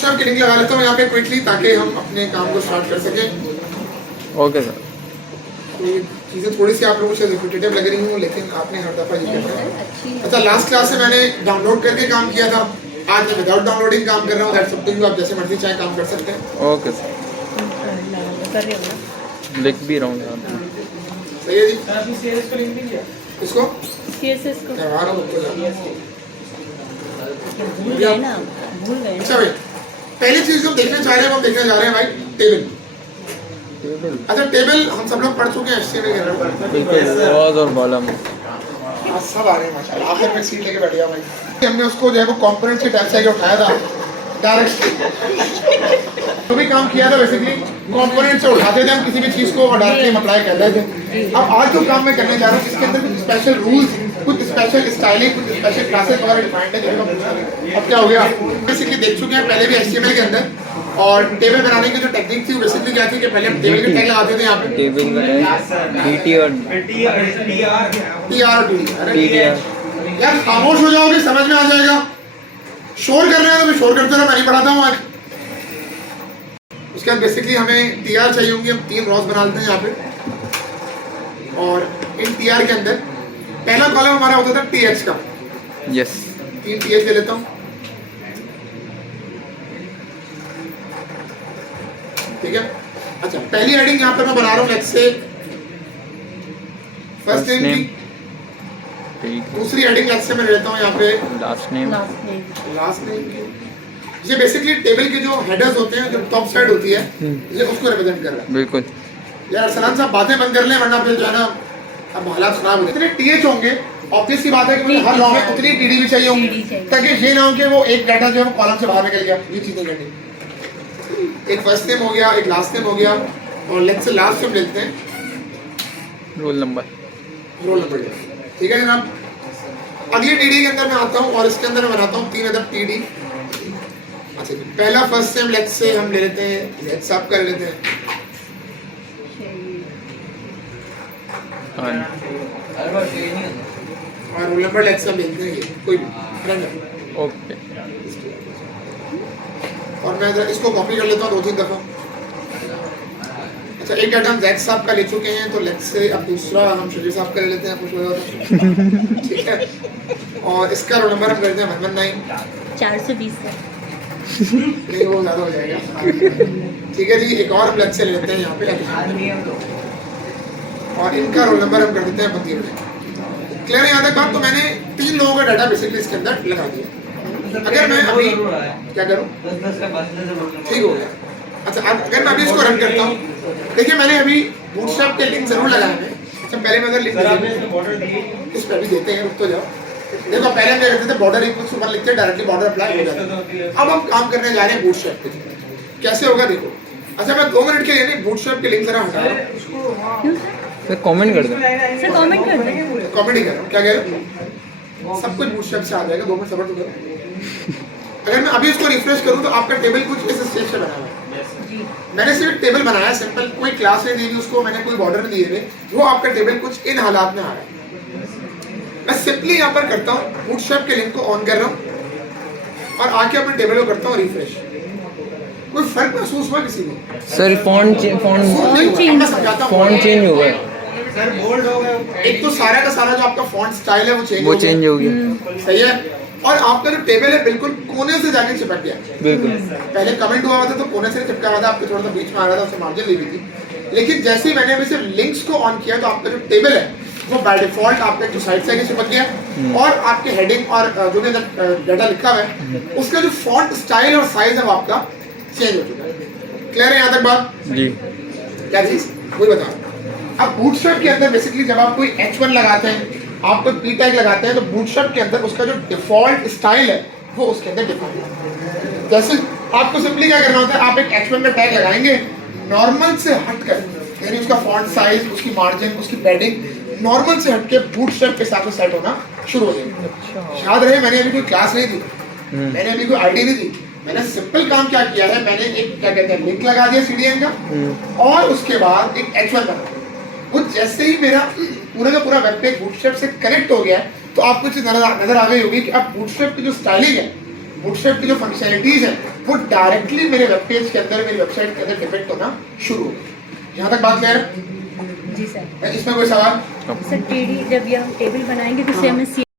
Bootstrap की link लगा लेता हूँ यहाँ पे क्विकली, ताकि हम अपने काम को स्टार्ट कर सकें। Okay sir. तो ये चीज़ें थोड़ी सी आप लोगों से रिपीटेटिव लग रही हूँ, लेकिन आपने हर दफ़ा ये करना है। अच्छा, लास्ट क्लास में मैंने डाउनलोड करके काम किया था, आज मैं विदाउट डाउनलोडिंग काम कर रहा हूँ। दैट्स अप टू यू, आप जैसे मर्जी चाहे काम कर सकते हैं। ओके सर, लिख भी रहा हूँ। सही है जी। इसको करवा रहा हूँ। अच्छा भाई, पहली चीज जो हम देखने जा रहे हैं, वो देखने जा रहे हैं भाई टेबल। अच्छा, टेबल हम सब लोग पढ़ चुके हैं HTML के अंदर, और कॉलम आज सब आ रहे हैं माशाल्लाह। आखिर में सीट लेके बैठ गया भाई। हमने उसको जो है वो कंपोनेंट्स के टाइप से उठाया था डायरेक्ट, जो भी काम किया था बेसिकली कंपोनेंट से उठाते थे हम किसी भी चीज को और डायरेक्टली अप्लाई कर रहे थे। अब आज जो काम मैं करने जा रहा हूँ, इसके अंदर कुछ स्पेशल रूल्स, कुछ स्पेशल स्टाइलिंग, कुछ स्पेशल क्लासेस वगैरह डिफाइंड है, जिनको पूछना। अब क्या हो गया, बेसिकली देख चुके हैं पहले भी HTML के अंदर, और टेबल बनाने की जो टेक्निक थी वो बेसिकली क्या थी कि पहले हम टेबल के टैग लगाते थे यहाँ पे, टेबल का DT और TR। यार खामोश हो जाओगे, समझ में आ जाएगा। शोर कर रहे हैं तो मैं शोर करते रहो, मैं नहीं पढ़ाता हूँ आज। उसके बाद बेसिकली हमें TR चाहिए होंगी, हम 3 रॉस बना लेते हैं यहाँ पे, और इन TR के अंदर पहला कॉलम हमारा होता था TH का। यस, 3 TH ले लेता हूँ, ठीक है। अच्छा, पहली हेडिंग यहाँ पे मैं बना रहा हूँ लेट्स से फर्स्ट नेम की, दूसरी हेडिंग लेट्स से मैं लेता हूँ यहाँ पे लास्ट नेम की। ये बेसिकली टेबल के जो हेडर्स होते हैं, जो टॉप साइड होती है, ये उसको रिप्रेजेंट कर रहा है। बिल्कुल यार सलाम साहब बातें बंद कर लें, वरना फिर जो है ना अब हालात खराब हो जाते हैं। इतने TH होंगे, ऑब्वियस सी बात है कि मुझे हर रॉ में उतनी TD भी चाहिए होंगी, ताकि ये ना हो कि वो एक डाटा जो है वो कॉलम से बाहर निकल गया। ये चीजें करनी, एक फर्स्ट नेम हो गया, एक लास्ट नेम हो गया, और लेट्स से लास्ट नेम लेते हैं रोल नंबर, ठीक है जनाब। अगली TD के अंदर मैं आता हूँ और इसके अंदर मैं बनाता हूँ 3 अदर TD। अच्छा, पहला फर्स्ट नेम लेट्स से हम ले लेते हैं, लेट्स आप कर लेते हैं, और रोल नंबर लेट्स से मिलते हैं, ये कोई भी। ओके। और मैं इसको कॉपी कर लेता हूँ 2-3 दफ़ा। अच्छा, एक डाटा हम जैक साहब का ले चुके हैं, तो लेट्स से अब दूसरा हम शरीर साहब का ले लेते हैं, कुछ हो जाता ठीक है। और इसका रोल नंबर हम करते हैं 119 420 नहीं, वो ज़्यादा हो जाएगा। ठीक है जी, एक और हम लेट्स से ले लेते हैं यहाँ पे, और इनका रोल नंबर हम कर देते हैं 32। क्लियर है यहाँ तक बात? तो मैंने 3 लोगों का डाटा बेसिकली इसके अंदर लगा दिया। अगर मैं अभी क्या करूँ, ठीक हो गया। अच्छा, अगर मैं अभी इसको रन करता हूँ, देखिए मैंने अभी बूटस्ट्रैप के लिंक जरूर लगाए हैं। अच्छा, पहले मैं अगर लिंक इस पर भी देते हैं, रुक तो जाओ। देखो पहले हम क्या करते थे, बॉर्डर इक्वल्स टू 1 लिखते, डायरेक्टली बॉर्डर अप्लाई हो जाता है। अब हम काम करने जा रहे हैं बूटस्ट्रैप पे, कैसे होगा देखो। अच्छा, मैं 2 मिनट के लिए नहीं, बूटस्ट्रैप के लिंक जरा हटा रहा हूँ। सर कमेंट कर दो, सर कमेंट कर दो। कमेंट ही कर रहा हूँ, क्या कह रहे हो, सब कुछ बूटस्ट्रैप से आ जाएगा। 2 मिनट सब्र तो करो। अगर मैं अभी इसको रिफ्रेश करूँ तो आपका टेबल कुछ इस स्टेज से बना हुआ है। मैंने सिर्फ टेबल बनाया सिंपल, कोई क्लास नहीं दी उसको, मैंने कोई बॉर्डर नहीं दिए, वो आपका टेबल कुछ इन हालात में आ रहा है। मैं सिंपली यहाँ पर करता हूँ, बूटस्ट्रैप के लिंक को ऑन कर रहा हूँ और आके अपने टेबल को करता हूँ रिफ्रेश। कोई फर्क महसूस हुआ किसी को? सर फॉन्ट चेंज हो गया सर, बोल्ड हो गया। एक तो सारा का सारा जो आपका फॉन्ट स्टाइल है वो चेंज हो गया। सही है। और आपका जो टेबल है बिल्कुल कोने से जाके चिपक गया। बिल्कुल, पहले कमेंट हुआ था तो कोने से चिपका हुआ था, आपके थोड़ा सा बीच में आ रहा था, उससे मार्जिन ली हुई थी। लेकिन जैसे ही मैंने अभी सिर्फ लिंक्स को ऑन किया तो आपका जो टेबल है वो बाय डिफॉल्ट आपके जो साइड से चिपक गया, और आपके हेडिंग और जो भी डाटा लिखा हुआ है उसका जो फॉन्ट स्टाइल और साइज है वो आपका चेंज हो चुका है। क्लियर है यहाँ तक बात जी? क्या चीज वही बता। अब बूटस्ट्रैप के अंदर बेसिकली जब आप कोई H1 लगाते हैं, आप कोई P टैग लगाते हैं, तो बूटस्ट्रैप के अंदर उसका जो डिफॉल्ट स्टाइल है वो उसके अंदर डिफाइन है। जैसे आपको सिंपली क्या करना होता है, आप एक H1 का टैग लगाएंगे नॉर्मल से हटकर, यानी उसका फॉन्ट साइज, उसकी मार्जिन, उसकी पैडिंग नॉर्मल से हटके बूटस्ट्रैप के साथ सेट होना शुरू हो जाएगी। याद रहे मैंने अभी कोई क्लास नहीं दी, मैंने अभी कोई आईडी नहीं दी, मैंने सिंपल काम क्या किया है, मैंने एक क्या कहते हैं लिंक लगा दिया CDN का, और उसके बाद एक H1 बना। वो जैसे ही मेरा पूरा का पूरा वेब पेज बूटस्ट्रैप से कनेक्ट हो गया तो आपको चीज नजर आ गई होगी कि अब बूटस्ट्रैप की जो स्टाइलिंग है, बूटस्ट्रैप की जो फंक्शनलिटीज है वो डायरेक्टली मेरे वेब पेज के अंदर, मेरी वेबसाइट के अंदर डिपेक्ट होना शुरू हो गए। यहाँ तक बात क्लियर? जी सर। इसमें कोई सवाल? सर टीडी जब ये हम टेबल बनाएंगे तो इससे हमें